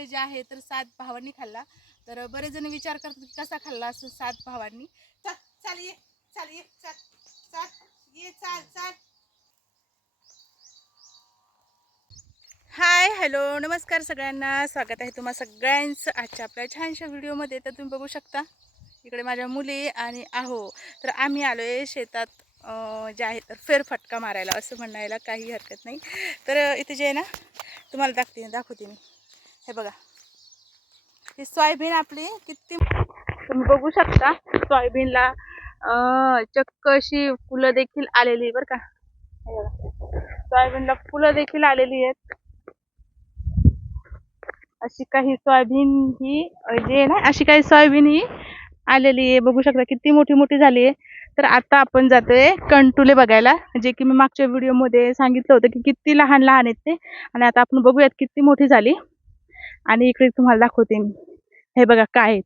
तीळ जे आहे तर 7 भावांनी खाल्ला. तर बरेच जण विचार करतात की कसा खाल्ला असं 7 भावांनी. चल चल ये, चल ये, चल चल ये, चल चल. हाय, हॅलो, नमस्कार सगळ्यांना. स्वागत आहे तुम्हा सगळ्यांचं आजच्या आपल्या छानशा व्हिडिओमध्ये. तर तुम्ही बघू शकता इकडे माझ्या मुली आणि तर आम्ही आलो आहे शेतात जे आहे तर फेरफटका मारायला असं म्हणायला काही हरकत नाही. तर इथे जे आहे ना तुम्हाला दाखवते मी. हे बघा, ही सोयाबीन आपली किती तुम्ही बघू शकता. सोयाबीनला चक्क अशी फुलं देखील आलेली बरं का. हे बघा, सोयाबीनला फुलं देखील आलेली आहेत. अशी काही सोयाबीन ही जे आहे ना अशी काही सोयाबीन ही आलेली आहे. बघू शकता किती मोठी मोठी झाली आहे. तर आता आपण जातोय कंटुले बघायला, जे की मी मागच्या व्हिडिओमध्ये सांगितलं होतं की किती लहान लहान आहेत ते. आणि आता आपण बघूयात किती मोठी झाली. आणि इकडे तुम्हाला दाखवते मी. हे बघा काय आहे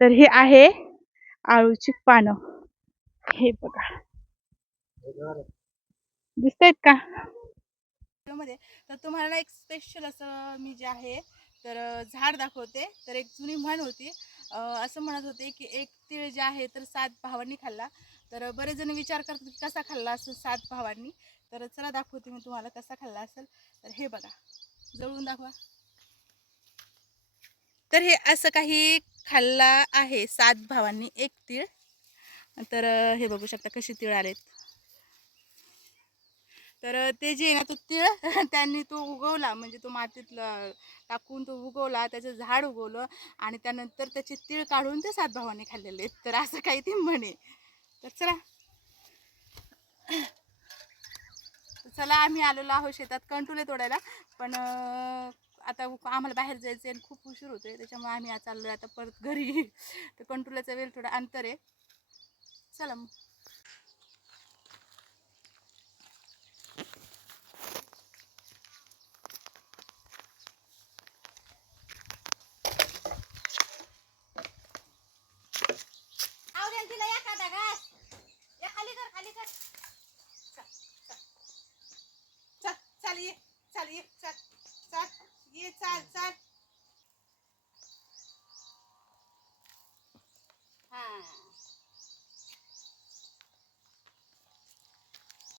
तर हे आहे आळूची पानं. हे बघा, दिसतायत का मध्ये. तर तुम्हाला एक स्पेशल असं मी जे आहे तर झाड दाखवते. तर एक जुनी म्हण होती, असं म्हणत होते की एक तीळ जे आहे तर 7 भावांनी खाल्ला. तर बरेच जण विचार करतात की कसा खाल्ला असं 7 भावांनी. तर चला दाखवते मी तुम्हाला कसा खाल्ला असेल. तर हे बघा, जवळून दाखवा. तर हे असं काही खाल्ला आहे 7 भावांनी एक तीळ. तर हे बघू शकता कशी तीळ आलेत. तर ते जे आहे ना तो तीळ त्यांनी तो उगवला, म्हणजे तो मातीत टाकून तो उगवला, त्याचं झाड उगवलं आणि त्यानंतर त्याचे तीळ काढून ते 7 भावांनी खाल्लेले. तर असं काही ते म्हणे. तर चला आम्ही आलेलो आहोत शेतात कंटुले तोडायला. पण आता आम्हाला बाहेर जायचं आणि खूप उशीर होतोय, त्याच्यामुळे आम्ही आज चाललोय आता परत घरी. तर कंटुल्याचा वेळ थोडा अंतर आहे. चला मग. चल चल ये, चल ये, चल चल ये, चल